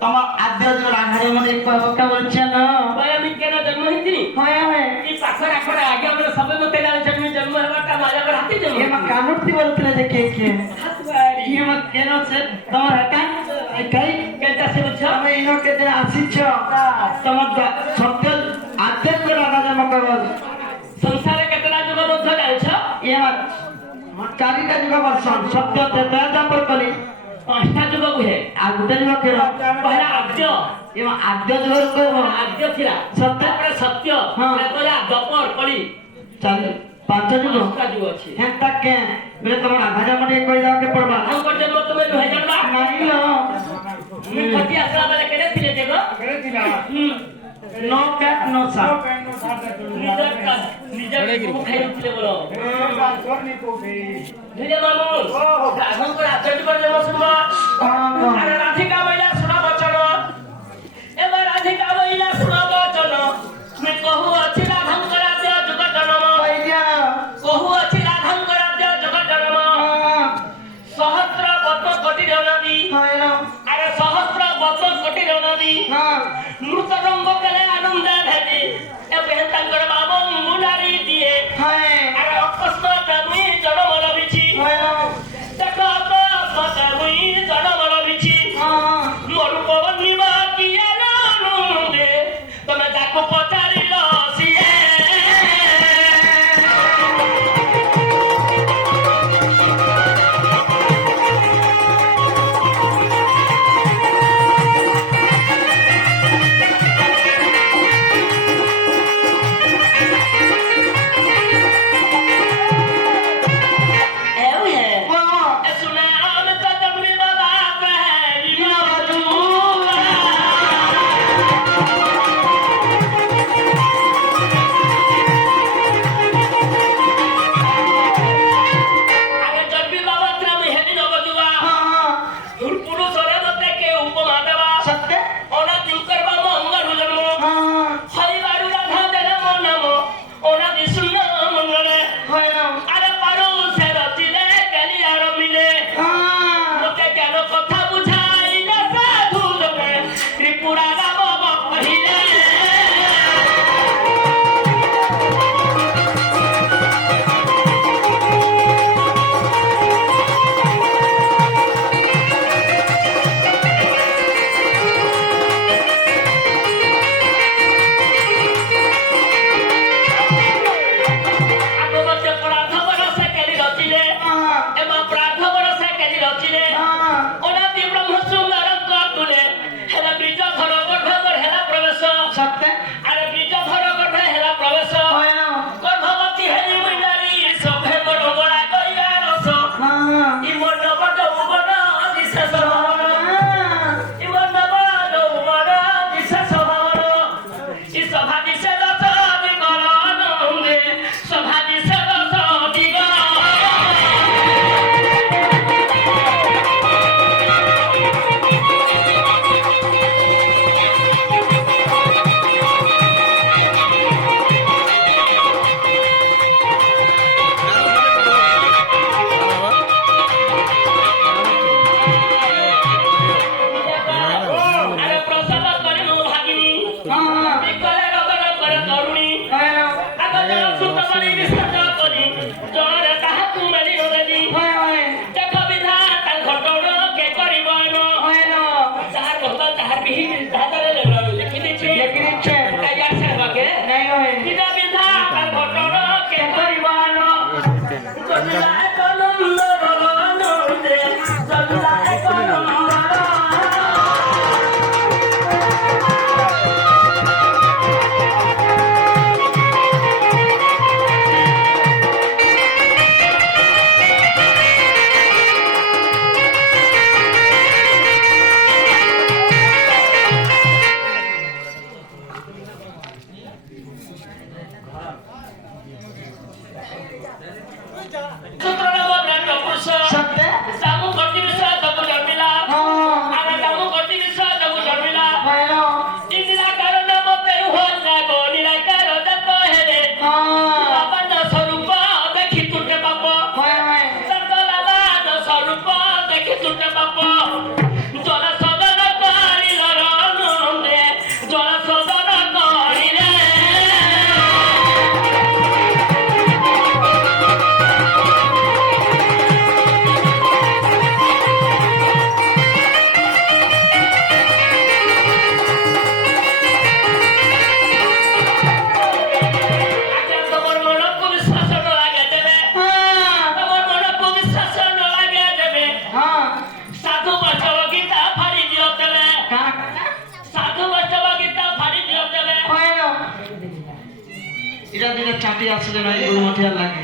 তোমার আদ্য রাঘারে মানে কথা বলছে না ভাই আমি কেন জন্ম হয়েছি হয় হয় এই পাখর আখরে আগে আমরা সবে মতে গেল জন্ম জন্ম হওয়াটা মাঝে করে হাতে জন্ম এমা কানুটি বলছিলে যে কে হাত বাড়ি এমা কেন সে তোমার একা একাই কেনটা সে বুঝছো তুমি ইনোকে যে আসিছ তোমার সত্য আদ্য রাঘা মকা বল সংসারে কেতটা যুগ মধ্যে জানছ এমা চারিটা যুগ বর্ষণ সত্য তেতা পর কলি পাঁচটা যুগ কুহে আর গোটে যুগ কেন পহলা আদ্য এমা আদ্য যুগ কইব আদ্য ଥିଲା সত্য তারপরে সত্য হ্যাঁ। তারপরে দ্বাপর কলি চালি পাঁচ যুগ পাঁচটা যুগ আছে হেনতা কে বলে তোমার আঘাজা মানে কই দাও কে পড়বা हम कर जन्म तुम्हें नुहे जानबा নাই লো मैं पति असला वाला केने थिले देखो नो कैट नो सा निजर को खाई थिले बोलो निजे मामू राघव को आचरण कर जन्म सुनबा अरे राधिका महिला सुना बचन एबा राधिका महिला सुना बचन मैं कहू अछि राघव को राज्य जगत जन्म কইয়া कहू अछि राघव को राज्य जगत जन्म सहस्र पद्म कोटि जननी হয়লো अरे सहस्र पद्म कोटि जननी হ্যাঁ মৃত রঙ্গ কেলে আনন্দে ভেদি এবে তাঙ্কর বাবা মুনারি দিয়ে হয় আরে অকস্মাৎ মুই জন্ম লভিছি হয়লো দেখো অকস্মাৎ মুই জন্ম লভিছি হ্যাঁ মরু পবন নিবা কি আনন্দে তুমি তাকে পচারিল সিয়ে এও হ্যাঁ বাহ सुनाम कदम में बाबा पहली मौजूदा আগে জন্মি বাবা ত্রাম হেদি নবজুয়া হ্যাঁ পুরুষ ওরে মতে কে উপমা দেবা সত্য ওনা দিন করবা মঙ্গল জন্ম হ্যাঁ হরিবারু রাধা দেলা মো নাম ওনা বিষ্ণু মঙ্গলে হয়লো আরে পারু সে রচিলে কালি আর মিলে হ্যাঁ মতে কেন কথা বুঝাইলে সাধু লোকে ত্রিপুরা রাম কহিলে আগে মতে প্রার্থনা সে কালি রচিলে হ্যাঁ এমা প্রার্থনা সে কালি রচিলে হ্যাঁ ওনা দি ব্রহ্ম সুন্দর করতুলে হেলা বীজ ঘর গর্ভে হেলা প্রবেশ সত্য আরে বীজ ঘর গর্ভে হেলা প্রবেশ হয়লো গর্ভবতী হেলি মহিলারি সভে বড় বড় গইয়া রস হ্যাঁ ইমন বড় বড় বিশেষ ভাবন হ্যাঁ ইমন বড় বড় বিশেষ ভাবন ই সভা বিশেষ দিগল আনন্দে সভা বিশেষ দিগল দিনে দিনে চাটি আসলে নয় গরু মঠিয়ার লাগে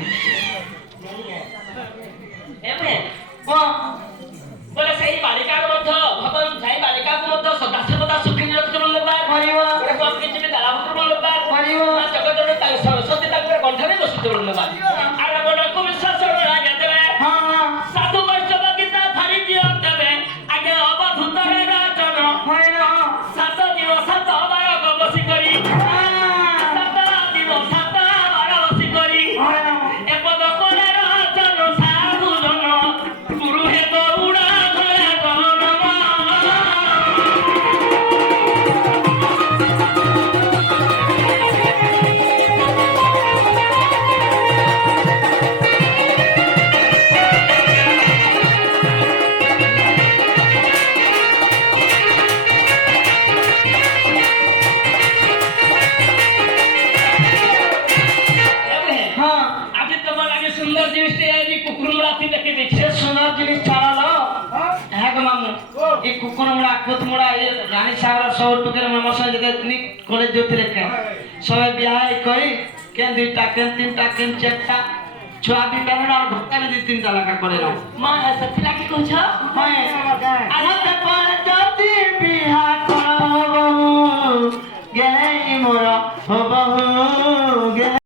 এমে ও বলে সেই বালিকার মধ্যে ভগবান সেই বালিকাকে মধ্যে সদাশিবতা সুখী রক্ষণ লেবার পারিব ଗୋଟେ କଣ କିଛି ବି ଦାଲା ପତ୍ର ଲେବାର ପାରିବ ଜଗତର ତାଙ୍କ ସରସ୍ୱତୀ ତାଙ୍କର କଣ୍ଠରେ ବସିତ ଲେବାର ଆର ବଡ଼କୁ ବିଶ୍ୱାସ ଲାଗେ ଦେବେ ହଁ ହଁ ସାଧୁ ବୈଷ୍ଣବ ଗୀତା ଧରି ଦିଅ ଦେବେ ଆଗେ ଅବଧୂତରେ ରାଜନ ହଇର ସାତ ଦିନ ସାତ ବାର ବସି କରି ସାତ ଦିନ ସାତ ବାର ବସି କରି ହଇର ଏପଦ କଲେ ରାଜନ ସାଧୁ ଜନ ଗୁରୁ হে ଗୌଡ଼ା ଘରେ ଗଣନ হ্যাঁ আজকে তোমার আগে সুন্দর জিনিসটি এই কুকুর রাতি দেখে দিচ্ছে সে সোনার জিনিস ছাড়ালো হ্যাঁ গো মামু এই কুকুর মোড়া কুত মোড়া এই রানী সাগর শহর টুকের মামার সঙ্গে যেতে নিক কলেজ যেতে কেন সবাই বিয়াহ করি কেন দুইটা কেন তিনটা কেন চারটা ছুয়া বি বেরোনো আর ভক্তা যদি তিনটা লেখা করে নাও মা সত্যি লাগি কইছ হয় আরে পর যদি বিহা করব গেই মোরা হবহু গে